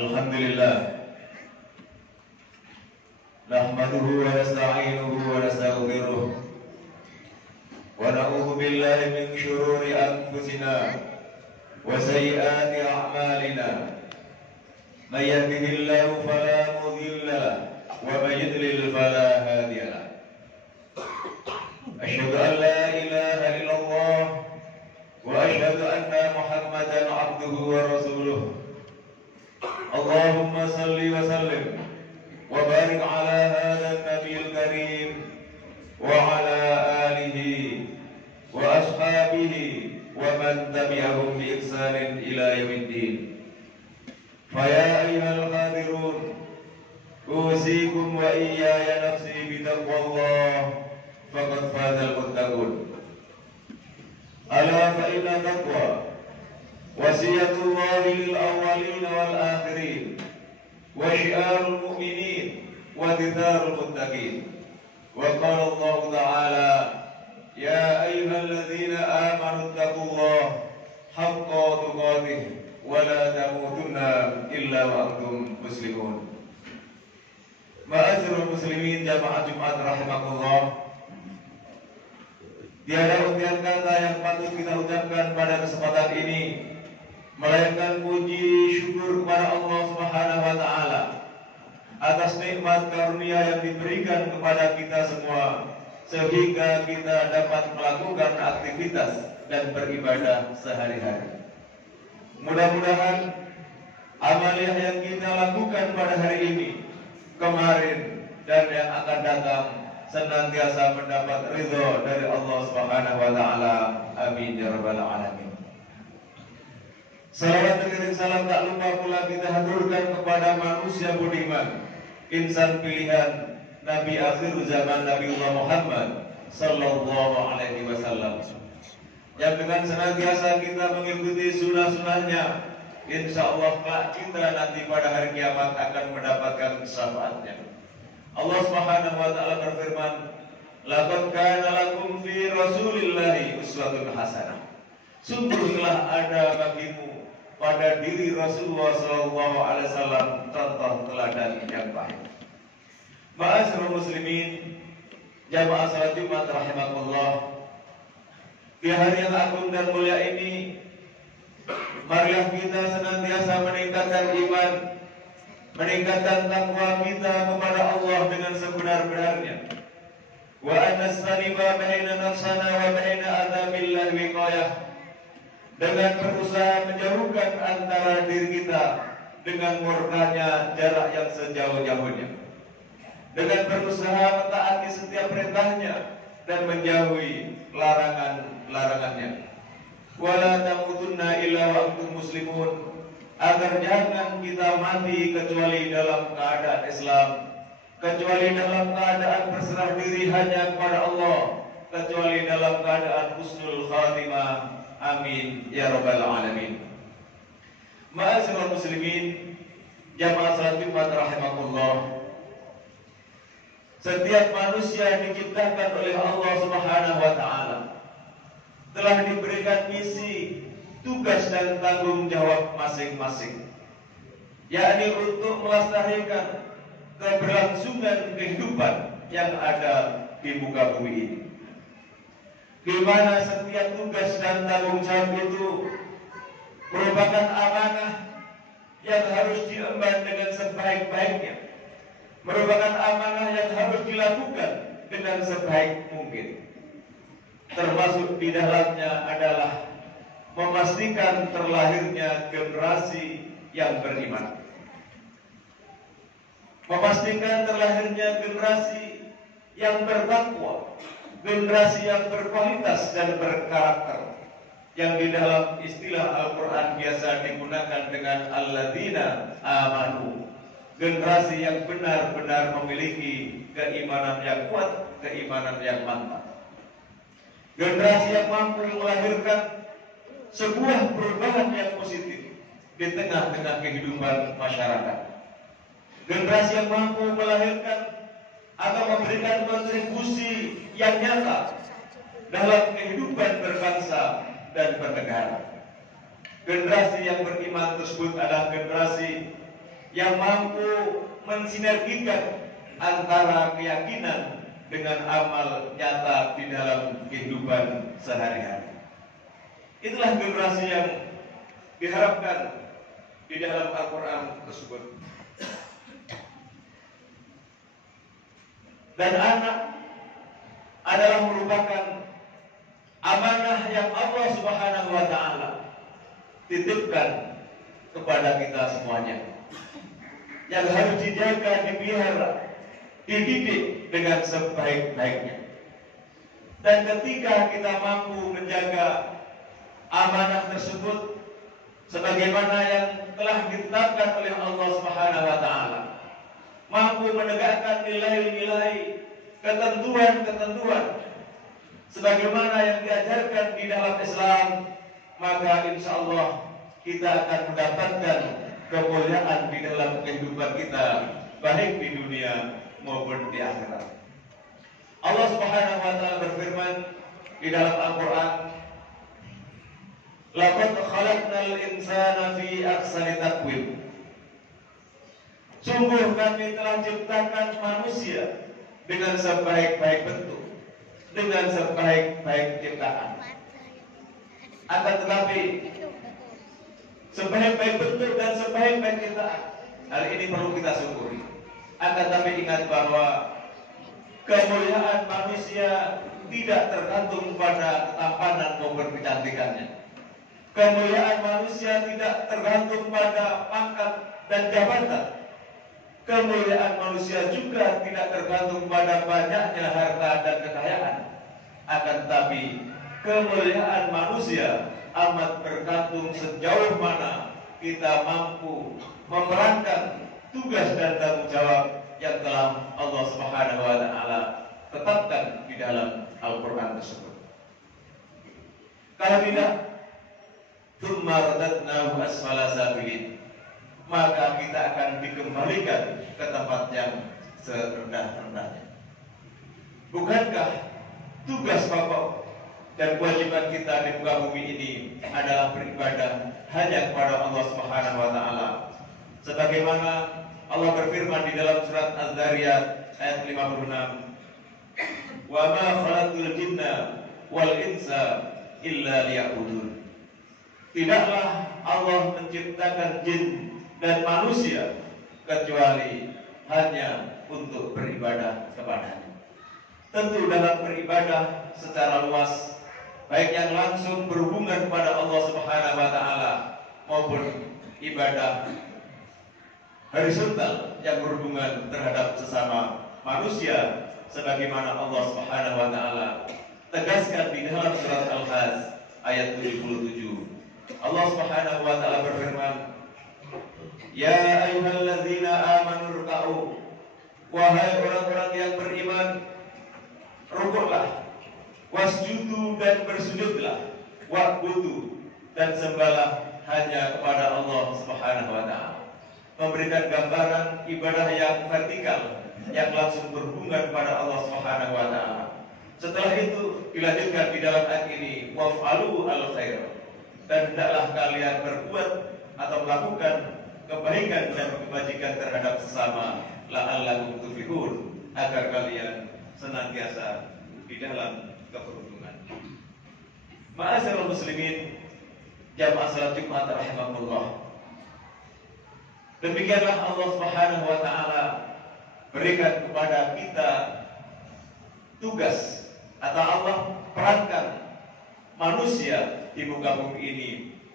Alhamdulillah, nahmaduhu wa nasta'inuhu wa nastaghfiruh wa na'udzu billahi min shururi anfusina wa sayyiati a'malina. May yahdihillahu fala mudilla lahu wa may yudlil fala hadiya lahu. Asyhadu an la ilaha illallah wa asyhadu anna Muhammadan 'abduhu wa rasuluh. Allahumma salli wa sallim wa barik ala hadha an-nabiyil karim wa ala alihi wa ashabihi wa man tabi'ahum bi ihsanin ila yaumiddin. Fa ya ayyuhal hadirun, usikum wa iyaya nafsi bi taqwallah faqad fazal muttaqun. Ala fa inna taqwa wasiyatullahi lil awwalin wal akhirin wa syiarul mu'minin wa ditharul muttaqin. Wa qala Allah ta'ala, ya ayyuhalladzina amanu taqullaha haqqa tuqatih wa la tamutunna illa wa antum muslimun. Ma'asyiral muslimin jamaah Jumat rahimakumullah. Tiada untian kata yang patut kita ucapkan pada kesempatan ini melainkan puji syukur kepada Allah Subhanahu wa taala atas nikmat karunia yang diberikan kepada kita semua sehingga kita dapat melakukan aktivitas dan beribadah sehari-hari. Mudah-mudahan amaliyah yang kita lakukan pada hari ini, kemarin dan yang akan datang senantiasa mendapat ridho dari Allah Subhanahu wa taala. Amin ya rabbal alamin. Salawat dan salam tak lupa pula kita haturkan kepada manusia budiman, insan pilihan, Nabi akhir zaman Nabiullah Muhammad sallallahu alaihi wasallam, yang dengan senantiasa kita mengikuti sunnah-sunnahnya, insya Allah kita nanti pada hari kiamat akan mendapatkan syafaatnya. Allah Subhanahu wa taala berfirman, laqad kana lakum fi rasulillahi uswatun hasanah. Sungguh telah ada bagimu pada diri Rasulullah sallallahu alaihi wasallam contoh teladan yang baik. Ma'asyiral muslimin, jamaah salat Jumat rahimakumullah. Di hari yang agung dan mulia ini, marilah kita senantiasa meningkatkan iman, meningkatkan takwa kita kepada Allah dengan sebenar-benarnya. Wa anastaniba baina nafsana wa baina adzabillahi wiqayah, dengan berusaha menjauhkan antara diri kita dengan murkanya jarak yang sejauh-jauhnya, dengan berusaha mentaati setiap perintahnya dan menjauhi larangannya. Wala tamutunna illa wa antum muslimun, agar jangan kita mati kecuali dalam keadaan Islam, kecuali dalam keadaan berserah diri hanya kepada Allah, kecuali dalam keadaan husnul khatimah. Amin ya rabbal alamin. Ma'asyiral muslimin, jamaah salat Jumat rahimakumullah. Setiap manusia diciptakan oleh Allah Subhanahu wa taala telah diberikan misi, tugas dan tanggung jawab masing-masing, yakni untuk melestarikan keberlangsungan kehidupan yang ada di muka bumi ini, di mana setiap tugas dan tanggung jawab itu merupakan amanah yang harus diemban dengan sebaik-baiknya, merupakan amanah yang harus dilakukan dengan sebaik mungkin. Termasuk di dalamnya adalah memastikan terlahirnya generasi yang beriman, memastikan terlahirnya generasi yang bertakwa, generasi yang berkualitas dan berkarakter, yang di dalam istilah Al-Quran biasa digunakan dengan alladzina amanu, generasi yang benar-benar memiliki keimanan yang kuat, keimanan yang mantap, generasi yang mampu melahirkan sebuah perubahan yang positif di tengah-tengah kehidupan masyarakat, generasi yang mampu melahirkan atau memberikan kontribusi yang nyata dalam kehidupan berbangsa dan bernegara. Generasi yang beriman tersebut adalah generasi yang mampu mensinergikan antara keyakinan dengan amal nyata di dalam kehidupan sehari-hari. Itulah generasi yang diharapkan di dalam Al-Quran tersebut. Dan anak adalah merupakan amanah yang Allah Subhanahu wa Ta'ala titipkan kepada kita semuanya, yang harus dijaga, dipelihara, dididik dengan sebaik-baiknya. Dan ketika kita mampu menjaga amanah tersebut sebagaimana yang telah ditetapkan oleh Allah Subhanahu wa Ta'ala, mampu menegakkan nilai-nilai, ketentuan-ketentuan sebagaimana yang diajarkan di dalam Islam, maka insya Allah kita akan mendapatkan kemuliaan di dalam kehidupan kita, baik di dunia maupun di akhirat. Allah Subhanahu wa Ta'ala berfirman di dalam Al-Quran, "Laqad khalaqnal insana fi ahsani taqwim." Sungguh kami telah ciptakan manusia dengan sebaik-baik bentuk, dengan sebaik-baik ciptaan. Akan tetapi sebaik-baik bentuk dan sebaik-baik ciptaan, hal ini perlu kita syukuri. Akan tetapi ingat bahwa kemuliaan manusia tidak tergantung pada ketampanan maupun kecantikannya. Kemuliaan manusia tidak tergantung pada pangkat dan jabatan. Kemuliaan manusia juga tidak tergantung pada banyaknya harta dan kekayaan. Akan tetapi kemuliaan manusia amat bergantung sejauh mana kita mampu memerankan tugas dan tanggung jawab yang telah Allah Subhanahu wa Ta'ala tetapkan di dalam Al-Quran tersebut. Kalau tidak, tsumma radadnahu asfala safilin, maka kita akan dikembalikan ke tempat yang serendah-rendahnya. Bukankah tugas pokok dan kewajiban kita di muka bumi ini adalah beribadah hanya kepada Allah Subhanahu wa Ta'ala, sebagaimana Allah berfirman di dalam surat Az-Zariyat ayat 56, "Wa ma khalaqtul jinna wal insa illa liya'budun." Tidaklah Allah menciptakan jin dan manusia kecuali hanya untuk beribadah kepadanya. Tentu dalam beribadah secara luas, baik yang langsung berhubungan kepada Allah Subhanahu wa Ta'ala maupun ibadah horizontal yang berhubungan terhadap sesama manusia, sebagaimana Allah Subhanahu wa Ta'ala tegaskan di dalam surat Al-Hajj ayat 77. Allah Subhanahu wa Ta'ala berfirman, "Ya ayyuhalladzina amanu ruk'u," wahai orang-orang yang beriman, rukuklah, wasjudu dan bersujudlah, wa'budu dan sembahlah hanya kepada Allah Subhanahu wa Ta'ala. Memberikan gambaran ibadah yang vertikal yang langsung berhubungan kepada Allah Subhanahu wa Ta'ala. Setelah itu dilanjutkan di dalam ayat ini, waf'alu al-khair, dan hendaklah kalian berbuat atau melakukan kebaikan dan kebajikan terhadap sesama, la'allakum tuflihun, agar kalian senantiasa di dalam keberuntungan. Ma'asyiral muslimin, jamaah salat Jumat rahimakumullah. Demikianlah Allah Subhanahu wa Ta'ala berikan kepada kita tugas, atau Allah perankan manusia di muka bumi ini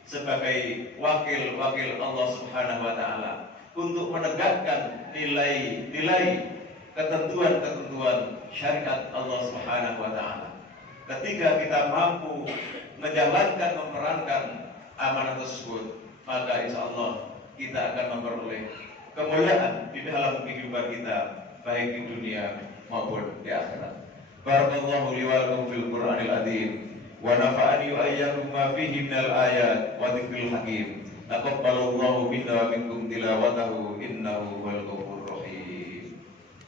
sebagai wakil-wakil Allah Subhanahu wa Ta'ala untuk menegakkan nilai-nilai, ketentuan-ketentuan syariat Allah Subhanahu wa Ta'ala. Ketika kita mampu menjalankan, memerankan amanah tersebut, maka insya Allah kita akan memperoleh kemuliaan di dalam kehidupan kita, baik di dunia maupun di akhirat. Barakallahu li wa lakum fil Qur'anil azim, wa nafa'ani wa iyyakum ma fihi minal ayat wa dzikril hakim. Taqabbalallahu minna wa minkum tilawatahu innahu wal